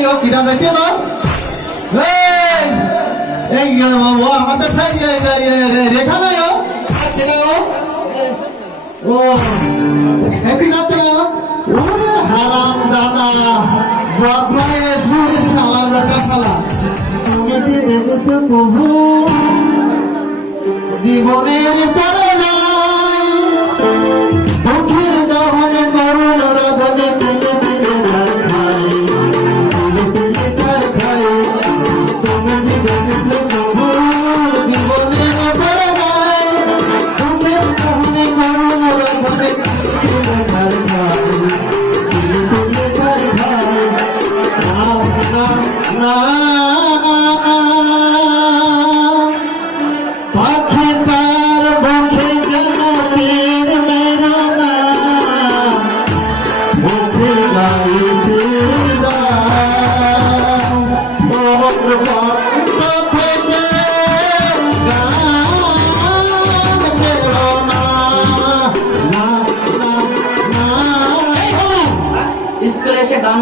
এই ও কিটা দেখে না এই ও আমাদের সাই রেখা নাই ও আছে না ও ও হেঁটে যাচ্ছে না ওরে হারাম দাদা বদমায়ে সুর শালার বেটা শালা তুমি কি দেখেছ প্রভু জীবনের পরে দুঃখের দহনে করুণ রোধনে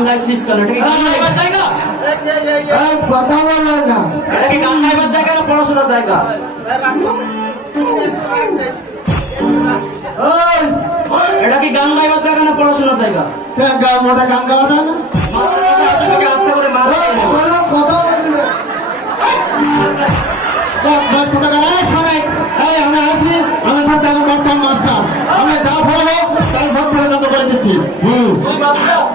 গাইছিস কেন এটা কি গান গাইবার জায়গা এই কথা বলো না এটা কি গান গাইবার জায়গা না পড়াশোনার জায়গা এটা কি গান গাইবার জায়গা না পড়াশোনার জায়গা গা মোটা গান গাওয়া যায় না আচ্ছা করে মার কথা সবাই, আমি আছি, আমি করতাম মাস্টার। আমি যা বলব, তাই ভোট করে দিচ্ছি। হুম,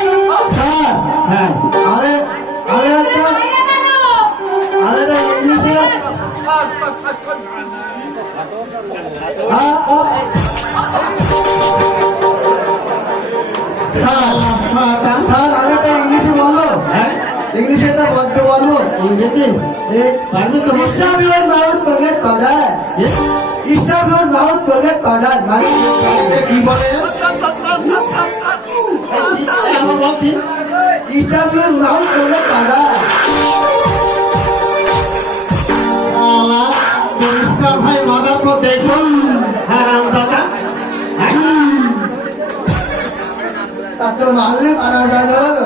হ্যাঁ? স্যার, হ্যাঁ। আরে আরে একটা বাইরে একটা ইংলিশে হ্যাঁ, বলতে বলব ইংরেজি? পারবে তো? Stuff your mouth pocket powder stuff your mouth pocket powder মানে কি বলে? মাউথ পকেট পাউডার আলা পরিষ্কার ভাই মাদার को দেখুন হারাম দাদা তার মারলে মারা যাবে বলো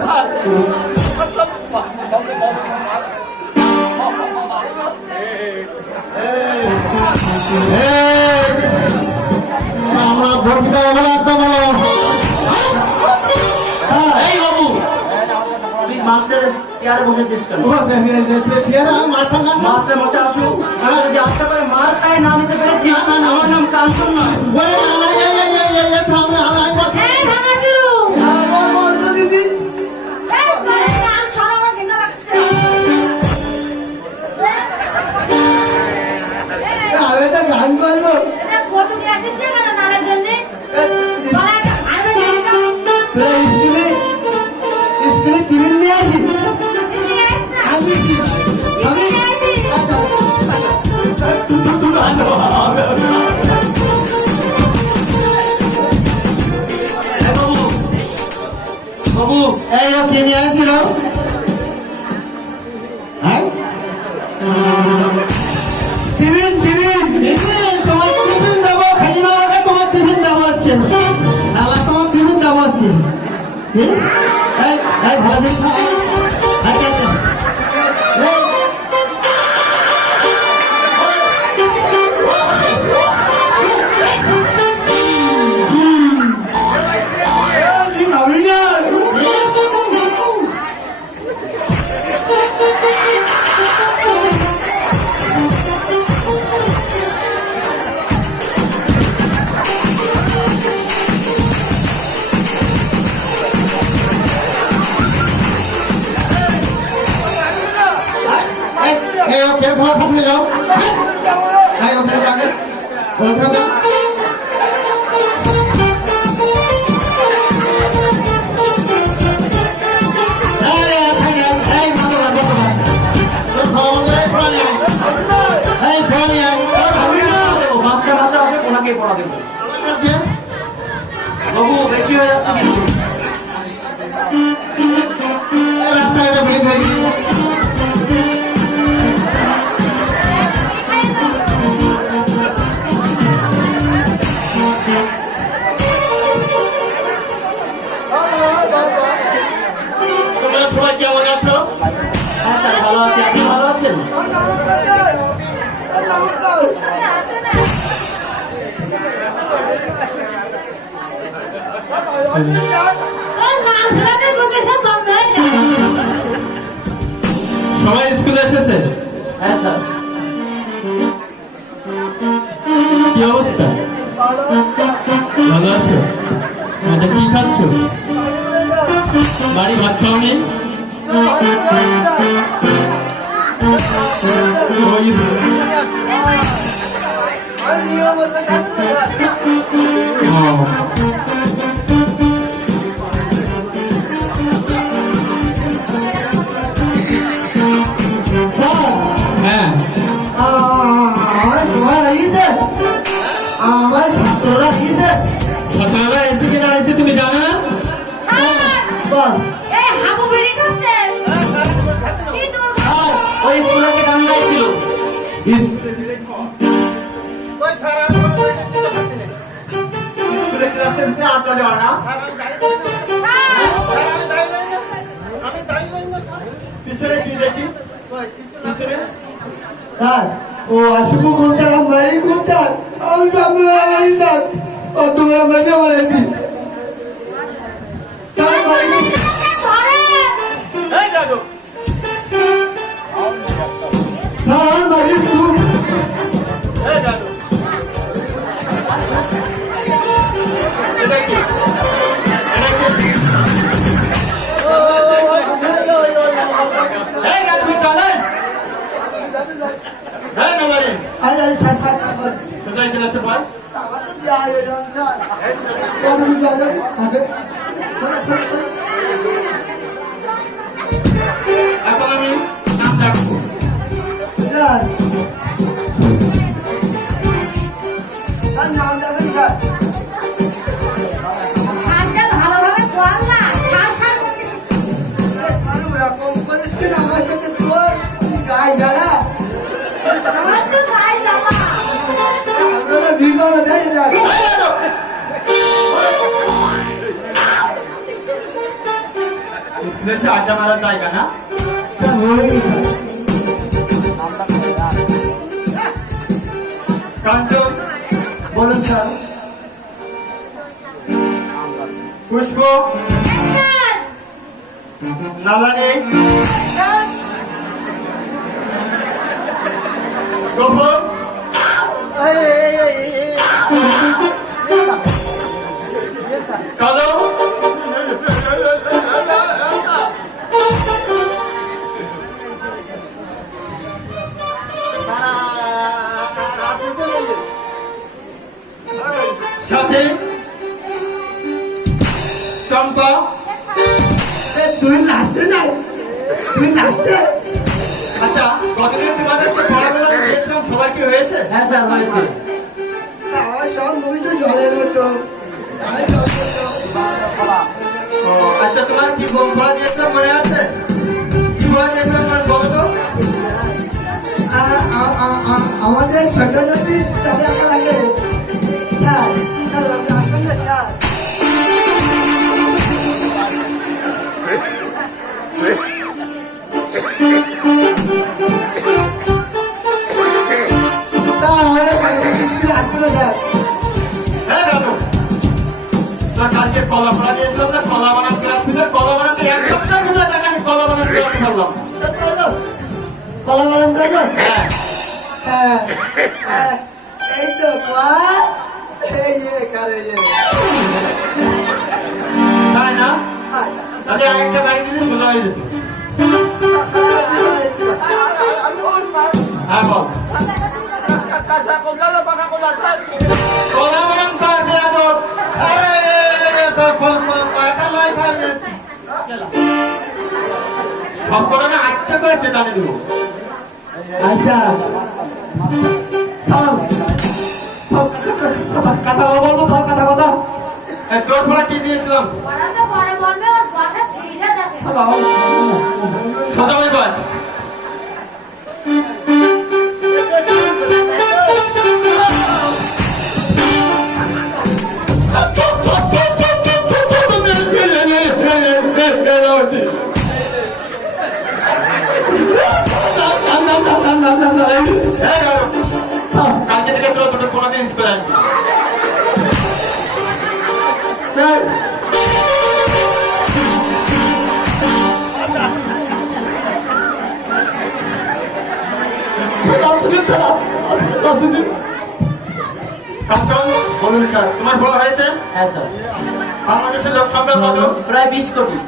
আমরা ভোটটা মাস্টারের চেয়ারে বসেছিস কেন মাস্টার আসুন আমি যদি আসতে পারে মার খায় না নিতে পেরেছি আমার নাম কাঞ্চন নয় বলে না, বাবু, এই কে নিয়ে আসছিল হ্যাঁ? টিফিন টিফিন টিফিন, তোমার টিফিন দেবো, খালি না আমাকে তোমার টিফিন দেবো আজকে। শালা, তোমার টিফিন দেবো আজকে? এই এই, ভালো এই, এই, ওকে তোমার খাতে যাও এই, ওখানে যাবে ওখানে যাও সবাই স্কুলে এসেছে? হ্যাঁ কি অবস্থা? ভালো আছো? এটা কি খাচ্ছ? বাড়ি ভাত খাওনি? ওই এই হাবু বিড়ি খাচ্ছে কি দুর্গন্ধ ওই স্কুলে সে গান গাইছিল স্কুলে দেওয়া না। পিছনে কি দেখি? পিছনে? স্যার ও আশিকু আমি আমি আপনারা মারি স্যার। ও তোমরা মজা বলে সেটাই ক্লাসে পড় আমাদের দেওয়া হয়ে যাবে স্যার আড্ডা মারার জায়গা না? কাঞ্চন বলুন পুষ্প নালানি গোপন কালো নাচতে আচ্ছা গতদিন তোমাদের তো পড়াবেলা দিয়েছিলাম সবার কি হয়েছে? হ্যাঁ স্যার হয়েছে। আমার সব মুভি তো জলের মতো আচ্ছা তোমার কি পড়া দিয়েছিলাম মনে আছে? কি পড়া দিয়েছিলাম মনে বলো তো। আমাদের ছোট নদীর সাথে লাগে। স্যার? হ্যাঁ দাদু। কালকে কলা পড়া দিয়েছিলাম না? কলা বানান ক্লাস কলা বানাতে এক সপ্তাহের ভিতরে দেখ আমি কলা বানান ক্লাস করলাম কলা বানান হ্যাঁ। হ্যাঁ হ্যাঁ, এই তো কোয়া এই যে কারে যে? তাই না? হ্যাঁ, তাহলে আরেকটা বাড়ি দিলে সোজা হয়ে যেত। হ্যাঁ বল। কথা না আচ্ছা করে পেতানে দেবো আচ্ছা। কথা বলব কথা কথা। তোর পড়া কি দিয়েছিলাম? ওরা তো পরে বলবে ওর বসার সিঁড়িটা দেখে। সাদা ওই বল কালকে থেকে তোরা দুটো কোনোদিন স্কুলে আসবি বলুন স্যার। তোমার পড়া হয়েছে? হ্যাঁ স্যার। বাংলাদেশের লোক সংখ্যা কত প্রায় বিশ কোটি।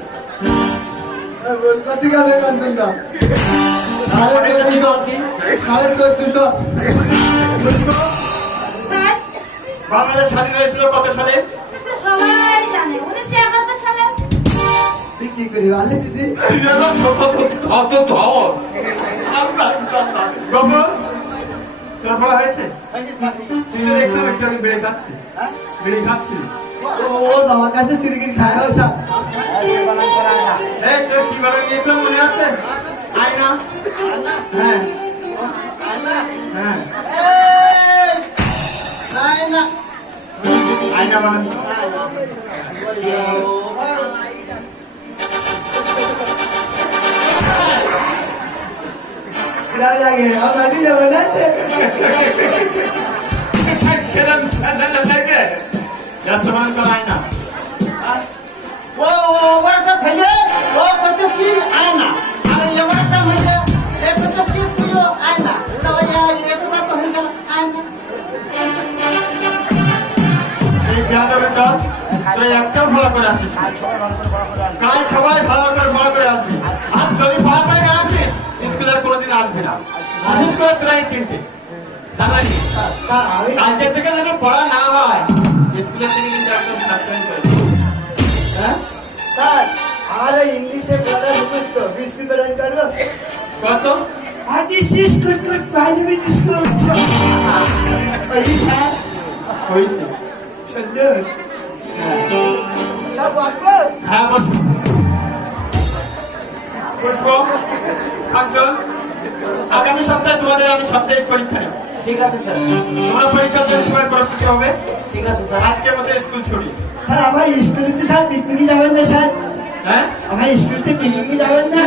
কত যাবে কাঞ্চনদা এটা কি বল কি? সাড়ে চোদ্দশো স্যার বাংলাদেশ স্বাধীন হয়েছিল কত সালে? সবাই জানে উনিশশো একাত্তর সালে তুই কি করি ভালো দিদি? গফর, তোর পড়া হয়েছে? তুই তো দেখছিলাম একটু আগে বেড়ে খাচ্ছি। বেড়ে খাচ্ছি। ও বাবার কাছে চুরিগিরি খায় ও এই তোর কি বলে গিয়েছিলাম মনে আছে? আয়না। হ্যাঁ। হ্যাঁ আয়না আয়না বানানো কিরাম লাগে আমার বাড়ি যাবে না যাচ্ছে মানে তোর আয়না ও ও ওভারটা ছেলে ও করতে কি আয় না যাদবের দল তোরা একটাও ভালো করে আসিস। কাল সবাই ভালো করে ভালো করে আসবি। আর যদি ভালো করে না আসিস স্কুলে কোনোদিন আসবি না। বিশেষ করে তোরা এই তিনটে কালকের থেকে যদি পড়া না হয় স্কুলের থেকে কিন্তু একদম সাসপেন্ড করে হ্যাঁ? স্যার আমার ইংলিশে পড়া মুখস্থ। করব কত? শেষ হয়েছে। বসবো হ্যাঁ? পুষ্প কাঞ্চন আগামী সপ্তাহে তোমাদের আমি সাপ্তাহিক পরীক্ষা নেব ঠিক আছে স্যার তোমরা পরীক্ষার জন্য সময় প্রস্তুতি হবে ঠিক আছে স্যার আজকের মতো স্কুল ছুটি স্যার আমার স্কুলে স্যার পিকনিকে যাবেন না। স্যার হ্যাঁ আমার স্কুলতে পিকনিকে? যাবেন না